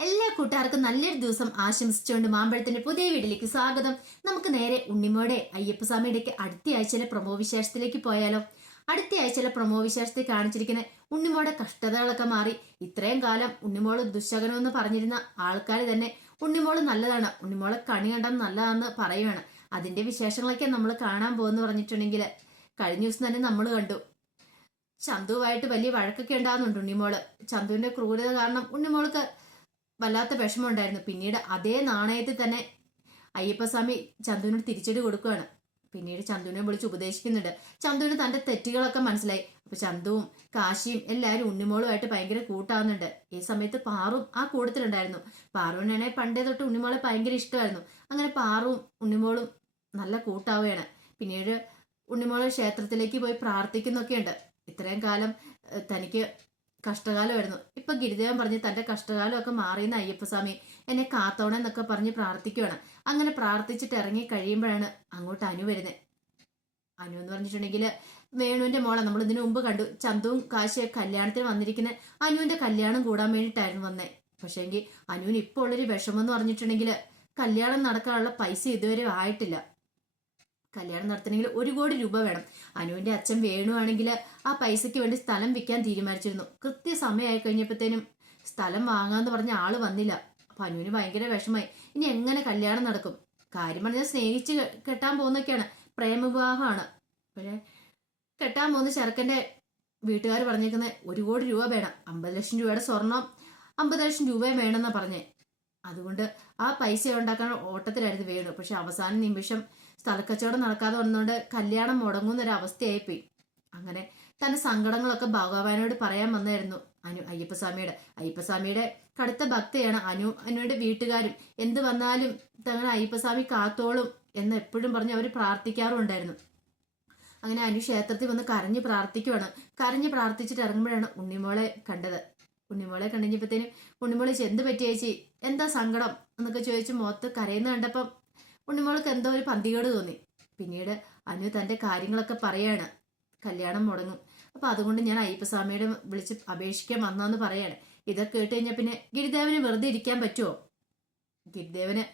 എല്ലാ കൂട്ടുകാർക്കും നല്ലൊരു ദിവസം ആശംസിച്ചുകൊണ്ട് മാമ്പഴത്തിന്റെ പുതിയ വീട്ടിലേക്ക് സ്വാഗതം. നമുക്ക് നേരെ ഉണ്ണിമോടെ അയ്യപ്പസ്വാമിയുടെയൊക്കെ അടുത്ത ആഴ്ചയിലെ പ്രൊമോ വിശേഷത്തിലേക്ക് പോയാലോ? അടുത്ത ആഴ്ചയിലെ പ്രൊമോ വിശേഷത്തിൽ കാണിച്ചിരിക്കുന്ന ഉണ്ണിമോടെ കഷ്ടതകളൊക്കെ മാറി. ഇത്രയും കാലം ഉണ്ണിമോള് ദുശകനമെന്ന് പറഞ്ഞിരുന്ന ആൾക്കാർ തന്നെ ഉണ്ണിമോള് നല്ലതാണ്, ഉണ്ണിമോളെ കണി കണ്ടാൽ നല്ലതാണെന്ന് പറയുവാണ്. അതിന്റെ വിശേഷങ്ങളൊക്കെ നമ്മൾ കാണാൻ പോകുന്നു പറഞ്ഞിട്ടുണ്ടെങ്കിൽ കഴിഞ്ഞ ദിവസം തന്നെ നമ്മൾ കണ്ടു ചന്തുവായിട്ട് വലിയ വഴക്കൊക്കെ ഉണ്ടാകുന്നുണ്ട് ഉണ്ണിമോള്. ചന്തുവിന്റെ ക്രൂരത കാരണം ഉണ്ണിമോൾക്ക് വല്ലാത്ത വിഷമം ഉണ്ടായിരുന്നു. പിന്നീട് അതേ നാണയത്തിൽ തന്നെ അയ്യപ്പസ്വാമി ചന്തുവിനോട് തിരിച്ചടി കൊടുക്കുകയാണ്. പിന്നീട് ചന്തുവിനെ വിളിച്ച് ഉപദേശിക്കുന്നുണ്ട്. ചന്തുവിന് തന്റെ തെറ്റുകളൊക്കെ മനസ്സിലായി. അപ്പൊ ചന്തുവും കാശിയും എല്ലാവരും ഉണ്ണിമോളുമായിട്ട് ഭയങ്കര കൂട്ടാവുന്നുണ്ട്. ഈ സമയത്ത് പാറും ആ കൂട്ടത്തിലുണ്ടായിരുന്നു. പാറുവിനാണെ പണ്ടേ തൊട്ട് ഉണ്ണിമോളെ ഭയങ്കര ഇഷ്ടമായിരുന്നു. അങ്ങനെ പാറുവും ഉണ്ണിമോളും നല്ല കൂട്ടാവുകയാണ്. പിന്നീട് ഉണ്ണിമോള് ക്ഷേത്രത്തിലേക്ക് പോയി പ്രാർത്ഥിക്കുന്നൊക്കെയുണ്ട്. ഇത്രയും കാലം തനിക്ക് കഷ്ടകാലമായിരുന്നു. ഇപ്പൊ ഗിരിദേവൻ പറഞ്ഞ് തന്റെ കഷ്ടകാലമൊക്കെ മാറിയെന്ന് അയ്യപ്പസ്വാമി, എന്നെ കാത്തോണെന്നൊക്കെ പറഞ്ഞ് പ്രാർത്ഥിക്കുകയാണ്. അങ്ങനെ പ്രാർത്ഥിച്ചിട്ട് ഇറങ്ങി കഴിയുമ്പോഴാണ് അങ്ങോട്ട് അനു വരുന്നത്. അനു എന്ന് പറഞ്ഞിട്ടുണ്ടെങ്കിൽ വേണുവിന്റെ മോളെ നമ്മൾ ഇതിനു മുമ്പ് കണ്ടു. ചന്തുവും കാശിയെ കല്യാണത്തിന് വന്നിരിക്കുന്ന അനുവിന്റെ കല്യാണം കൂടാൻ വേണ്ടിയിട്ടായിരുന്നു വന്നേ. പക്ഷേങ്കിൽ അനുവിന് ഇപ്പോൾ ഉള്ളൊരു വിഷമം എന്ന് പറഞ്ഞിട്ടുണ്ടെങ്കിൽ കല്യാണം നടക്കാനുള്ള പൈസ ഇതുവരെ ആയിട്ടില്ല. കല്യാണം നടത്തണമെങ്കിൽ 1 കോടി രൂപ വേണം. അനുവിന്റെ അച്ഛൻ വേണുവാണെങ്കിൽ ആ പൈസയ്ക്ക് വേണ്ടി സ്ഥലം വിൽക്കാൻ തീരുമാനിച്ചിരുന്നു. കൃത്യസമയമായി കഴിഞ്ഞപ്പോഴത്തേനും സ്ഥലം വാങ്ങാന്ന് പറഞ്ഞ ആള് വന്നില്ല. അപ്പൊ അനുവിന് ഭയങ്കര വിഷമായി. ഇനി എങ്ങനെ കല്യാണം നടക്കും? കാര്യം പറഞ്ഞാൽ സ്നേഹിച്ച് കെട്ടാൻ പോകുന്നൊക്കെയാണ്, പ്രേമവിവാഹമാണ്. പക്ഷേ കെട്ടാൻ പോകുന്ന ചെറുക്കന്റെ വീട്ടുകാർ പറഞ്ഞേക്കുന്നത് 1 കോടി രൂപ വേണം, 50 ലക്ഷം രൂപയുടെ സ്വർണം 50 ലക്ഷം രൂപയും വേണമെന്നാ പറഞ്ഞേ. അതുകൊണ്ട് ആ പൈസ ഉണ്ടാക്കാൻ ഓട്ടത്തിലായിരുന്നു വേണു. പക്ഷെ അവസാന നിമിഷം സ്ഥലക്കച്ചവടം നടക്കാതെ വന്നുകൊണ്ട് കല്യാണം മുടങ്ങുന്നൊരവസ്ഥയായിപ്പോയി. അങ്ങനെ തന്റെ സങ്കടങ്ങളൊക്കെ ഭഗവാനോട് പറയാൻ വന്നായിരുന്നു അനു. അയ്യപ്പസ്വാമിയുടെ കടുത്ത ഭക്തയാണ് അനുവിന്റെ വീട്ടുകാരും. എന്ത് വന്നാലും തങ്ങളുടെ അയ്യപ്പസ്വാമി കാത്തോളും എന്ന് എപ്പോഴും പറഞ്ഞ് അവർ പ്രാർത്ഥിക്കാറുണ്ടായിരുന്നു. അങ്ങനെ അനു ക്ഷേത്രത്തിൽ വന്ന് കരഞ്ഞ് പ്രാർത്ഥിക്കുവാണ്. കരഞ്ഞ് പ്രാർത്ഥിച്ചിട്ട് ഇറങ്ങുമ്പോഴാണ് ഉണ്ണിമോളെ കണ്ടത്. ഉണ്ണിമോളെ കണ്ടുകഴിഞ്ഞപ്പോഴത്തേനും ഉണ്ണിമോളെ എന്ത് പറ്റി ചേച്ചി, എന്താ സങ്കടം എന്നൊക്കെ ചോദിച്ച് മുഖത്ത് കരയുന്ന കണ്ടപ്പം ഉണ്ണിമോൾക്ക് എന്തോ ഒരു പന്തികേട് തോന്നി. പിന്നീട് അനു തന്റെ കാര്യങ്ങളൊക്കെ പറയാണ്. കല്യാണം മുടങ്ങും, അപ്പൊ അതുകൊണ്ട് ഞാൻ അയ്യപ്പസ്വാമിയുടെ വിളിച്ച് അപേക്ഷിക്കാൻ വന്നാന്ന് പറയാണ്. ഇതൊക്കെ കേട്ട് കഴിഞ്ഞാൽ പിന്നെ ഗിരിദേവന് വെറുതെ ഇരിക്കാൻ പറ്റുമോ? ഗിരിദേവന്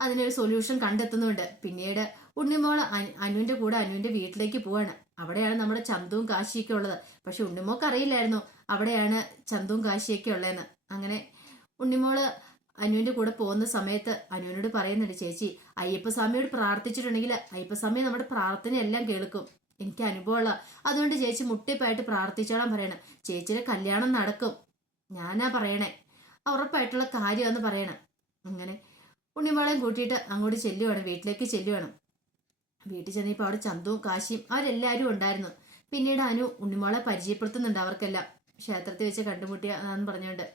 അതിനൊരു സൊല്യൂഷൻ കണ്ടെത്തുന്നുണ്ട്. പിന്നീട് ഉണ്ണിമോള് അനുവിന്റെ കൂടെ അനുവിന്റെ വീട്ടിലേക്ക് പോവാണ്. അവിടെയാണ് നമ്മുടെ ചന്തുവും കാശിയൊക്കെ ഉള്ളത്. പക്ഷെ ഉണ്ണിമോൾക്ക് അറിയില്ലായിരുന്നു അവിടെയാണ് ചന്തുവും കാശിയൊക്കെ ഉള്ളതെന്ന്. അങ്ങനെ ഉണ്ണിമോള് അനുവിന്റെ കൂടെ പോകുന്ന സമയത്ത് അനുവിനോട് പറയുന്നുണ്ട്, ചേച്ചി അയ്യപ്പസ്വാമിയോട് പ്രാർത്ഥിച്ചിട്ടുണ്ടെങ്കിൽ അയ്യപ്പസ്വാമി നമ്മുടെ പ്രാർത്ഥനയെല്ലാം കേൾക്കും, എനിക്ക് അനുഭവമുള്ള, അതുകൊണ്ട് ചേച്ചി മുട്ടിപ്പായിട്ട് പ്രാർത്ഥിച്ചോളാൻ പറയണം. ചേച്ചിയുടെ കല്യാണം നടക്കും, ഞാനാ പറയണേ, ഉറപ്പായിട്ടുള്ള കാര്യമാണെന്ന് പറയണം. അങ്ങനെ ഉണ്ണിമോളെയും കൂട്ടിയിട്ട് അങ്ങോട്ട് ചെല്ലുവാണ്, വീട്ടിലേക്ക് ചെല്ലുവാണ്. വീട്ടിൽ ചെന്നപ്പോൾ അവിടെ ചന്തുവും കാശിയും അവരെല്ലാവരും ഉണ്ടായിരുന്നു. പിന്നീട് അനു ഉണ്ണിമോളെ പരിചയപ്പെടുത്തുന്നുണ്ട് അവർക്കെല്ലാം. ക്ഷേത്രത്തിൽ വെച്ച് കണ്ടുമുട്ടിയാന്ന് പറഞ്ഞുകൊണ്ട്.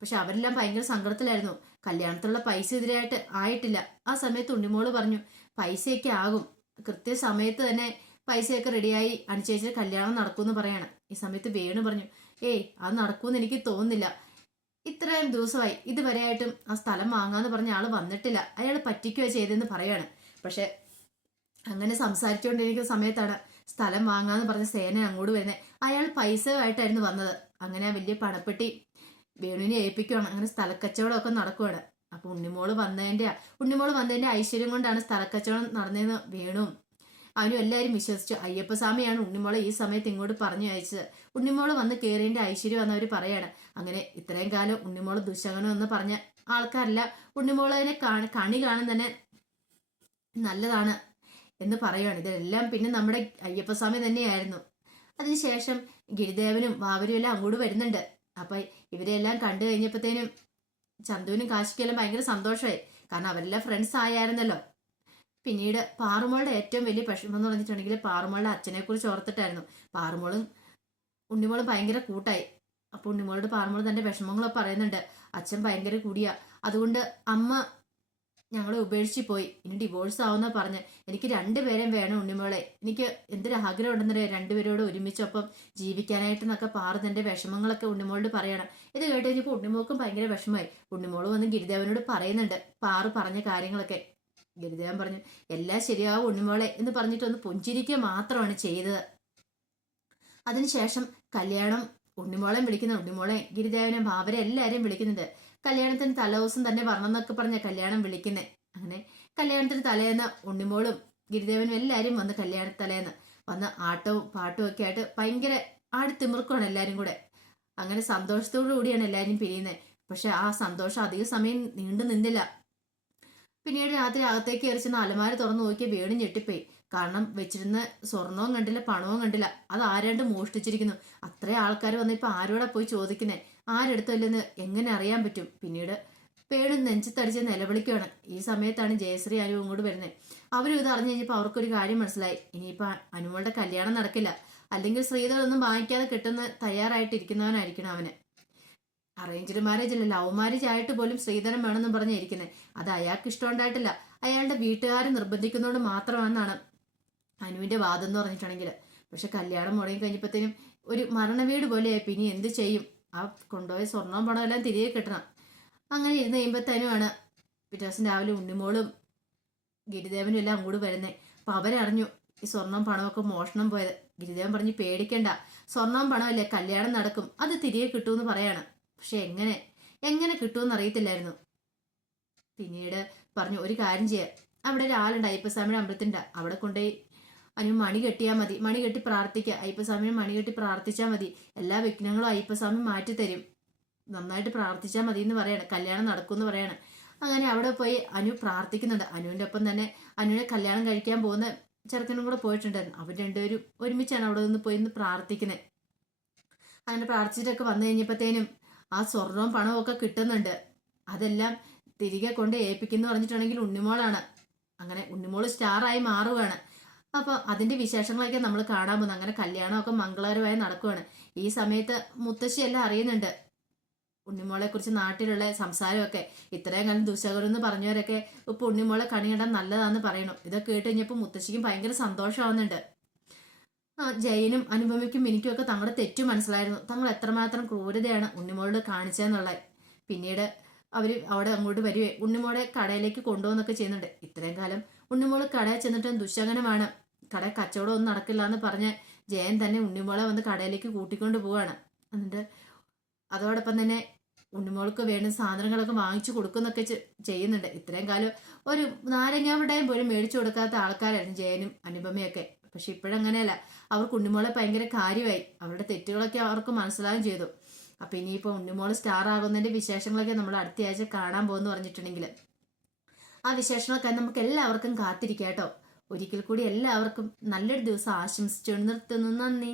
പക്ഷെ അവരെല്ലാം ഭയങ്കര സങ്കടത്തിലായിരുന്നു. കല്യാണത്തിലുള്ള പൈസ എതിരായിട്ട് ആയിട്ടില്ല. ആ സമയത്ത് ഉണ്ണിമോള് പറഞ്ഞു പൈസയൊക്കെ ആകും, കൃത്യസമയത്ത് തന്നെ പൈസയൊക്കെ റെഡിയായി അനുചേച്ചിയുടെ കല്യാണം നടക്കുമെന്ന് പറയാണ്. ഈ സമയത്ത് വേണു പറഞ്ഞു, ഏയ് അത് നടക്കുമെന്ന് എനിക്ക് തോന്നുന്നില്ല, ഇത്രയും ദിവസമായി ഇതുവരെയായിട്ടും ആ സ്ഥലം വാങ്ങാന്ന് പറഞ്ഞ ആള് വന്നിട്ടില്ല, അയാൾ പറ്റിക്കുകയോ ചെയ്തെന്ന് പറയാണ്. പക്ഷെ അങ്ങനെ സംസാരിച്ചുകൊണ്ടിരിക്കുന്ന സമയത്താണ് സ്ഥലം വാങ്ങാന്ന് പറഞ്ഞ സേന അങ്ങോട്ട് വരുന്നത്. അയാൾ പൈസ ആയിട്ടായിരുന്നു വന്നത്. അങ്ങനെ വലിയ പണപ്പെട്ടി വേണുവിനെ ഏൽപ്പിക്കുകയാണ്. അങ്ങനെ സ്ഥലക്കച്ചവടമൊക്കെ നടക്കുവാണ്. അപ്പൊ ഉണ്ണിമോള് വന്നതിന്റെ ഐശ്വര്യം കൊണ്ടാണ് സ്ഥലക്കച്ചവടം നടന്നതെന്ന് വേണുവും അവനും എല്ലാവരും വിശ്വസിച്ചു. അയ്യപ്പസ്വാമിയാണ് ഉണ്ണിമോളെ ഈ സമയത്ത് ഇങ്ങോട്ട് പറഞ്ഞു അയച്ചത്. ഉണ്ണിമോള് വന്ന് കയറിയതിന്റെ ഐശ്വര്യം എന്നവർ പറയാണ്. അങ്ങനെ ഇത്രയും കാലം ഉണ്ണിമോള് ദുശകനം എന്ന് പറഞ്ഞ ആൾക്കാരല്ല, ഉണ്ണിമോളതിനെ കണി കാണാൻ തന്നെ നല്ലതാണ് എന്ന് പറയുവാണ്. ഇതെല്ലാം പിന്നെ നമ്മുടെ അയ്യപ്പസ്വാമി തന്നെയായിരുന്നു. അതിനുശേഷം ഗിരിദേവനും വാവരും എല്ലാം അങ്ങോട്ട് വരുന്നുണ്ട്. അപ്പൊ ഇവരെല്ലാം കണ്ടു കഴിഞ്ഞപ്പോഴത്തേനും ചന്തുവിനും കാശിക്കെല്ലാം ഭയങ്കര സന്തോഷമായി. കാരണം അവരെല്ലാം ഫ്രണ്ട്സ് ആയായിരുന്നല്ലോ. പിന്നീട് പാറുമോളുടെ ഏറ്റവും വലിയ വിഷമം എന്ന് പറഞ്ഞിട്ടുണ്ടെങ്കിൽ പാറുമോളുടെ അച്ഛനെ കുറിച്ച് ഓർത്തിട്ടായിരുന്നു. പാറുമോളും ഉണ്ണിമോളും ഭയങ്കര കൂട്ടായി. അപ്പൊ ഉണ്ണിമോളോട് പാറുമോൾ തന്റെ വിഷമങ്ങളൊക്കെ പറയുന്നുണ്ട്. അച്ഛൻ ഭയങ്കര കൂടിയാ, അതുകൊണ്ട് അമ്മ ഞങ്ങളെ ഉപേക്ഷിച്ച് പോയി, ഇനി ഡിവോഴ്സ് ആവുന്ന പറഞ്ഞ്. എനിക്ക് 2 പേരെയും വേണം ഉണ്ണിമോളെ, എനിക്ക് എന്തൊരു ആഗ്രഹം ഉണ്ടെന്നറിയാം 2 പേരോട് ഒരുമിച്ചൊപ്പം ജീവിക്കാനായിട്ടെന്നൊക്കെ പാറു തന്റെ വിഷമങ്ങളൊക്കെ ഉണ്ണിമോളോട് പറയണം. ഇത് കേട്ട് കഴിഞ്ഞപ്പോൾ ഉണ്ണിമോൾക്കും ഭയങ്കര വിഷമമായി. ഉണ്ണിമോള് വന്ന് ഗിരിദേവനോട് പറയുന്നുണ്ട് പാറു പറഞ്ഞ കാര്യങ്ങളൊക്കെ. ഗിരിദേവൻ പറഞ്ഞു എല്ലാം ശരിയാവും ഉണ്ണിമോളെ എന്ന് പറഞ്ഞിട്ടൊന്ന് പുഞ്ചിരിക്കുക മാത്രമാണ് ചെയ്തത്. അതിനുശേഷം കല്യാണം ഉണ്ണിമോളെ വിളിക്കുന്ന, ഉണ്ണിമോളെ ഗിരിദേവനെ ഭാവരെ എല്ലാരെയും വിളിക്കുന്നുണ്ട്. കല്യാണത്തിന് തലേദിവസം തന്നെ വരണമെന്നൊക്കെ പറഞ്ഞ കല്യാണം വിളിക്കുന്നേ. അങ്ങനെ കല്യാണത്തിന് തലേന്ന് ഉണ്ണിമോളും ഗിരിദേവനും എല്ലാവരും വന്ന് കല്യാണ തലേന്ന് വന്ന് ആട്ടവും പാട്ടും ഒക്കെ ആയിട്ട് ഭയങ്കര ആടിത്തിമിർക്കുവാണ് എല്ലാവരും കൂടെ. അങ്ങനെ സന്തോഷത്തോടു കൂടിയാണ് എല്ലാവരും പിരിയുന്നത്. പക്ഷെ ആ സന്തോഷം അധിക സമയം നീണ്ടു നിന്നില്ല. പിന്നീട് രാത്രി അകത്തേക്ക് എറിച്ചെന്ന് അലമാര തുറന്നു നോക്കിയ വീണ് ഞെട്ടിപ്പോയി. കാരണം വെച്ചിരുന്ന സ്വർണവും കണ്ടില്ല, പണവും കണ്ടില്ല. അത് ആരാണ്ട് മോഷ്ടിച്ചിരിക്കുന്നു. അത്രയും ആൾക്കാർ വന്ന് ഇപ്പൊ ആരോടാ പോയി ചോദിക്കുന്നേ? ആരെടുത്തല്ലെന്ന് എങ്ങനെ അറിയാൻ പറ്റും? പിന്നീട് പേട് നെഞ്ചത്തടിച്ച് നിലവിളിക്കുകയാണ്. ഈ സമയത്താണ് ജയശ്രീ അനു ഇങ്ങോട്ട് വരുന്നത്. അവരും ഇത് അറിഞ്ഞു കഴിഞ്ഞപ്പോൾ അവർക്കൊരു കാര്യം മനസ്സിലായി. ഇനിയിപ്പോൾ അനുമോളുടെ കല്യാണം നടക്കില്ല. അല്ലെങ്കിൽ ശ്രീധരൊന്നും വാങ്ങിക്കാതെ കിട്ടുന്ന തയ്യാറായിട്ടിരിക്കുന്നവനായിരിക്കണം അവന്. അറേഞ്ച്ഡ് മാരേജ് അല്ല, ലവ് മാരേജ് ആയിട്ട് പോലും ശ്രീധരൻ വേണമെന്ന് പറഞ്ഞിരിക്കുന്നത്. അത് അയാൾക്ക് ഇഷ്ടമുണ്ടായിട്ടില്ല, അയാളുടെ വീട്ടുകാർ നിർബന്ധിക്കുന്നതുകൊണ്ട് മാത്രമാണെന്നാണ് അനുവിന്റെ വാദം എന്ന് പറഞ്ഞിട്ടുണ്ടെങ്കിൽ. പക്ഷെ കല്യാണം മുടങ്ങി കഴിഞ്ഞപ്പോഴത്തേനും ഒരു മരണവീട് പോലെയായി. പിന്നെ എന്ത് ചെയ്യും? ആ കൊണ്ടുപോയ സ്വർണവും പണവും എല്ലാം തിരികെ കിട്ടണം. അങ്ങനെ ഇരുന്ന് കഴിയുമ്പോഴത്തേനുമാണ് പിറ്റേ ദിവസം രാവിലെ ഉണ്ണിമോളും ഗിരിദേവനും എല്ലാം അങ്ങോട്ട് വരുന്നത്. അപ്പൊ അവരറിഞ്ഞു ഈ സ്വർണവും പണമൊക്കെ മോഷണം പോയത്. ഗിരിദേവൻ പറഞ്ഞു പേടിക്കണ്ട, സ്വർണവും പണമല്ലേ, കല്യാണം നടക്കും, അത് തിരികെ കിട്ടുമെന്ന് പറയാണ്. പക്ഷെ എങ്ങനെ എങ്ങനെ കിട്ടുമെന്ന് അറിയത്തില്ലായിരുന്നു. പിന്നീട് പറഞ്ഞു ഒരു കാര്യം ചെയ്യാം, അവിടെ ഒരാളുണ്ട് അയ്യപ്പസ്വാമിയുടെ അമ്പലത്തിൻ്റെ, അവിടെ കൊണ്ടുപോയി അതിന് മണി കെട്ടിയാൽ മതി, മണി കെട്ടി പ്രാർത്ഥിക്കുക, അയ്യപ്പസ്വാമിനെ മണി കെട്ടി പ്രാർത്ഥിച്ചാൽ മതി, എല്ലാ വിഘ്നങ്ങളും അയ്യപ്പസ്വാമി മാറ്റി തരും, നന്നായിട്ട് പ്രാർത്ഥിച്ചാൽ മതി എന്ന് പറയാണ്, കല്യാണം നടക്കുമെന്ന് പറയാണ്. അങ്ങനെ അവിടെ പോയി അനു പ്രാർത്ഥിക്കുന്നുണ്ട്. അനുവിൻ്റെ ഒപ്പം തന്നെ അനുവിനെ കല്യാണം കഴിക്കാൻ പോകുന്ന ചെറുക്കനും കൂടെ പോയിട്ടുണ്ടായിരുന്നു. അവർ രണ്ടുപേരും ഒരുമിച്ചാണ് അവിടെ നിന്ന് പോയി പ്രാർത്ഥിക്കുന്നത്. അങ്ങനെ പ്രാർത്ഥിച്ചിട്ടൊക്കെ വന്നു കഴിഞ്ഞപ്പോഴത്തേനും ആ സ്വർണവും പണവും ഒക്കെ കിട്ടുന്നുണ്ട്. അതെല്ലാം തിരികെ കൊണ്ട് ഏൽപ്പിക്കുന്നു പറഞ്ഞിട്ടുണ്ടെങ്കിൽ ഉണ്ണിമോളാണ്. അങ്ങനെ ഉണ്ണിമോള് സ്റ്റാറായി മാറുകയാണ്. അപ്പോൾ അതിന്റെ വിശേഷങ്ങളൊക്കെ നമ്മൾ കാണാൻ പോകുന്നു. അങ്ങനെ കല്യാണമൊക്കെ മംഗളകരമായി നടക്കുവാണ്. ഈ സമയത്ത് മുത്തശ്ശി എല്ലാം അറിയുന്നുണ്ട്, ഉണ്ണിമോളെ കുറിച്ച് നാട്ടിലുള്ള സംസാരമൊക്കെ. ഇത്രയും കാലം ദുശകരം എന്ന് പറഞ്ഞവരൊക്കെ ഇപ്പൊ ഉണ്ണിമോളെ കണിയിടാൻ നല്ലതാന്ന് പറയണം. ഇതൊക്കെ കേട്ട് കഴിഞ്ഞപ്പോൾ മുത്തശ്ശിക്കും ഭയങ്കര സന്തോഷമാവുന്നുണ്ട്. ജയനും അനുപമയ്ക്കും എനിക്കും ഒക്കെ തങ്ങളുടെ തെറ്റു മനസ്സിലായിരുന്നു. തങ്ങൾ എത്രമാത്രം ക്രൂരതയാണ് ഉണ്ണിമോളോട് കാണിച്ചതെന്നുള്ളത്. പിന്നീട് അവര് അവിടെ അങ്ങോട്ട് വരുവേ ഉണ്ണിമോളെ കടയിലേക്ക് കൊണ്ടുപോകുന്നൊക്കെ ചെയ്യുന്നുണ്ട്. ഇത്രയും കാലം ഉണ്ണിമോള് കടയിൽ ചെന്നിട്ടും ദുശകനമാണ്, കട കച്ചവടം ഒന്നും നടക്കില്ല എന്ന് പറഞ്ഞ് ജയൻ തന്നെ ഉണ്ണിമോളെ വന്ന് കടയിലേക്ക് കൂട്ടിക്കൊണ്ട് പോവാണ്. എന്നിട്ട് അതോടൊപ്പം തന്നെ ഉണ്ണിമോൾക്ക് വേണ്ട സാധനങ്ങളൊക്കെ വാങ്ങിച്ചു കൊടുക്കുന്നൊക്കെ ചെയ്യുന്നുണ്ട്. ഇത്രയും കാലം ഒരു നാരങ്ങാവടയും പോലും മേടിച്ചു കൊടുക്കാത്ത ആൾക്കാരായിരുന്നു ജയനും അനുപമയൊക്കെ. പക്ഷെ ഇപ്പോഴങ്ങനെയല്ല, അവർക്ക് ഉണ്ണിമോളെ ഭയങ്കര കാര്യമായി. അവരുടെ തെറ്റുകളൊക്കെ അവർക്ക് മനസ്സിലാവുകയും ചെയ്തു. അപ്പൊ ഇനിയിപ്പോ ഉണ്ണിമോള് സ്റ്റാർ ആകുന്നതിന്റെ വിശേഷങ്ങളൊക്കെ നമ്മൾ അടുത്ത ആഴ്ച കാണാൻ പോകുന്നു പറഞ്ഞിട്ടുണ്ടെങ്കിൽ ആ വിശേഷങ്ങളൊക്കെ നമുക്ക് എല്ലാവർക്കും കാത്തിരിക്കാം കേട്ടോ. ഒരിക്കൽ കൂടി എല്ലാവർക്കും നല്ലൊരു ദിവസം ആശംസിച്ചു നിർത്തുന്നു. നന്ദി.